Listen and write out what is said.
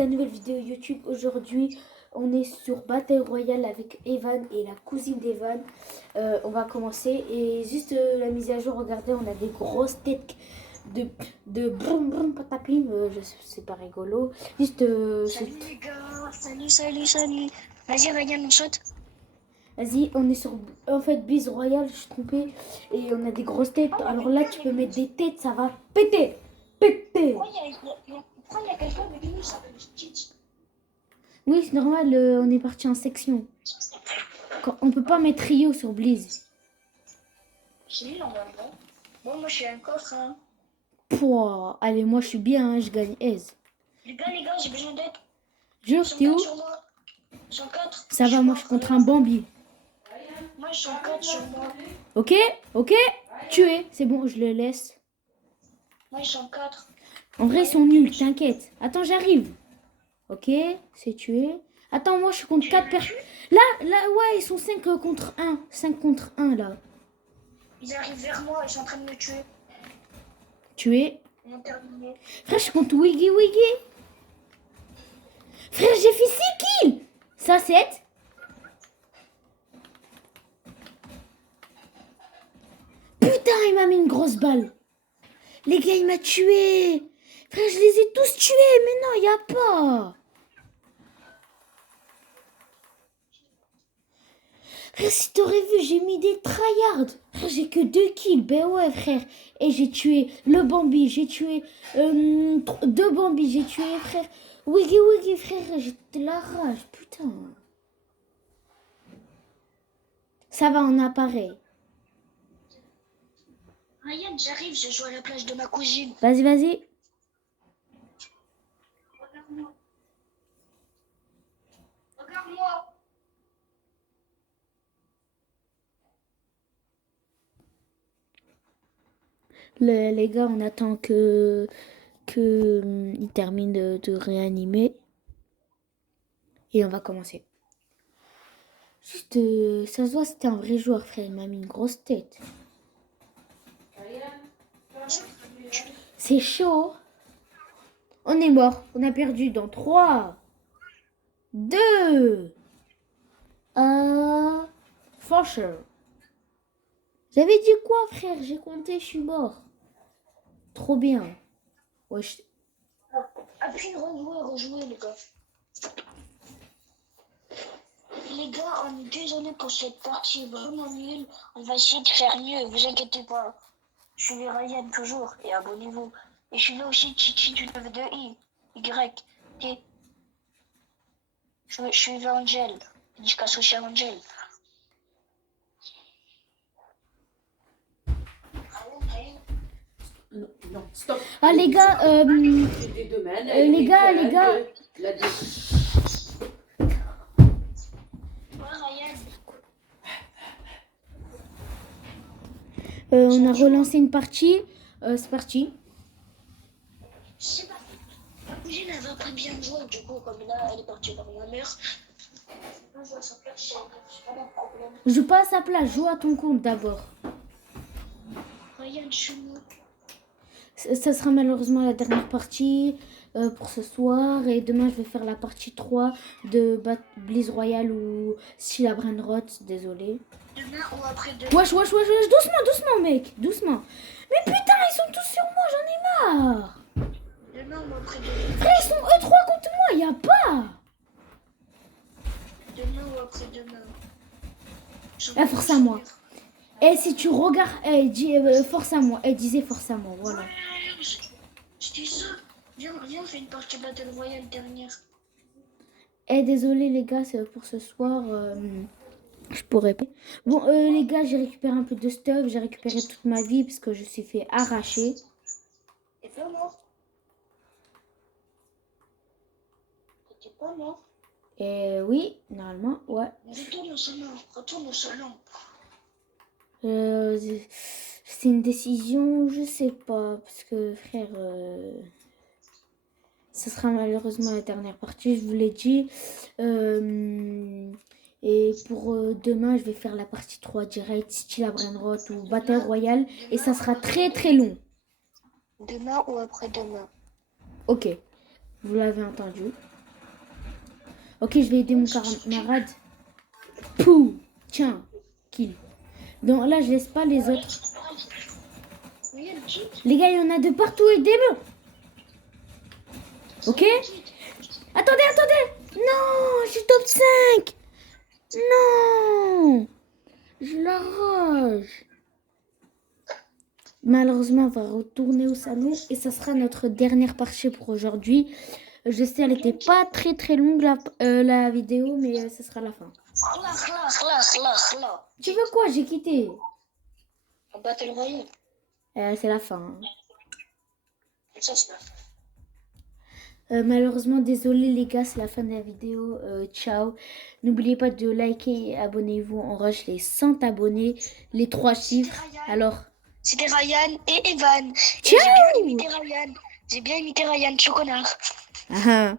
la nouvelle vidéo YouTube. Aujourd'hui, on est sur Battle Royale avec Evan et la cousine d'Evan. On va commencer. Et juste la mise à jour, regardez, on a des grosses têtes de brum brum patapim. C'est pas rigolo. Juste. Salut les gars, salut. Vas-y, regarde, on saute. Vas-y, on est sur en fait Biz Royale, je suis trompée. Et on a des grosses têtes. Alors là, tu peux mettre des têtes, ça va péter. Péter. Pourquoi il y a quelqu'un avec nous, ça s'appelle Stitch? Oui, c'est normal, on est parti en section. On peut pas mettre Rio sur Blaze. Si, normalement. Bon, moi je suis un coffre, hein. Pouah, allez, moi je suis bien, hein, je gagne aise. Les gars, j'ai besoin d'aide. Jure, t'es où? sur moi. 104. Ça va, moi je suis contre un Bambi. Moi, je suis 104 sur moi. Ok, ok, tué, c'est bon, je le laisse. Moi, je suis 104. En vrai, ils sont nuls, t'inquiète. Attends, j'arrive. Ok, c'est tué. Attends, moi je suis contre 4 personnes. Là, ouais, ils sont 5 contre 1. 5 contre 1 là. Ils arrivent vers moi, ils sont en train de me tuer. Tué. Ils ont terminé. Frère, je suis contre Wiggy. Frère, j'ai fait 6 kills. Ça, 7. Putain, il m'a mis une grosse balle. Les gars, il m'a tué. Frère, je les ai tous tués. Mais non, il n'y a pas. Frère, si t'aurais vu, j'ai mis des tryhards. Frère, j'ai que 2 kills. Ben ouais, frère. Et j'ai tué le Bambi. J'ai tué 2 Bambi. J'ai tué, frère. Wiggy, frère. J'ai de la rage. Putain. Ça va, on a pareil. Ryan, j'arrive, je joue à la plage de ma cousine. Vas-y. Regarde-moi. Regarde-moi. Les gars, on attend que il termine de réanimer. Et on va commencer. Juste, ça se voit, c'était un vrai joueur, frère. Il m'a mis une grosse tête. C'est chaud. On est mort. On a perdu dans 3, 2, 1. Faucher. J'avais dit quoi, frère? J'ai compté, je suis mort. Trop bien. Ouais, Après, rejouer, les gars. Les gars, on est désolé pour cette partie vraiment nulle. On va essayer de faire mieux, vous inquiétez pas. Je suis Ryan toujours, et abonnez-vous. Et je suis là aussi, Chichi du 92i. Y. T. Je suis Angel. Dédicace aussi à Angel. Non, stop. Ah les gars, les gars. On a relancé une partie. C'est parti. Je sais pas. Ma cousine, elle va pas bien jouer, du coup, comme là, elle est partie vers ma mère. Je joue à sa place, c'est pas de problème. Joue pas à sa place, joue à ton compte d'abord. Ryan, je suis mort. Ça sera malheureusement la dernière partie pour ce soir. Et demain, je vais faire la partie 3 de Blaze Royale ou Sheila Brainrot. Désolé. Demain ou après-demain. Wesh. Doucement, mec. Doucement. Mais putain, ils sont tous sur moi, j'en ai marre. Demain ou après-demain. Frère, ils sont eux 3 contre moi, y a pas. Demain ou après-demain. Force à moi. Et si tu regardes, dis force à moi. Elle disait force à moi, voilà. Ouais, je dis ça. Viens, on fait une partie Battle Royale dernière. Désolé les gars, c'est pour ce soir. Je pourrais pas. Bon, les gars, j'ai récupéré un peu de stuff. J'ai récupéré toute ma vie parce que je suis fait arracher. T'es pas mort? T'es pas mort? Oui, normalement, ouais. Retourne au salon. C'est une décision, je sais pas. Parce que, frère, ce sera malheureusement la dernière partie, je vous l'ai dit. Et pour demain, je vais faire la partie 3 direct, style Brainrot ou Battle Royale. Et ça sera très long. Demain ou après-demain. Ok. Vous l'avez entendu. Ok, je vais aider mon camarade. Pouh! Tiens, kill. Donc là, je laisse pas les autres. Les gars, il y en a de partout, aidez-moi. Ok? Attendez, attendez. Non, je suis top 5. Non. Je l'arrache. Malheureusement, on va retourner au salon et ça sera notre dernière partie pour aujourd'hui. Je sais, elle n'était pas très longue la vidéo, mais ça sera la fin. Tu veux quoi? J'ai quitté. On Battle Royale. C'est la fin. Hein. Ça, c'est la fin. Malheureusement, désolé les gars, c'est la fin de la vidéo. Ciao. N'oubliez pas de liker et abonnez-vous. On rush les 100 abonnés, les 3 chiffres. Alors, c'était Ryan et Evan. ciao. J'ai bien imité Ryan. J'ai bien imité Ryan, ce connard. Ah.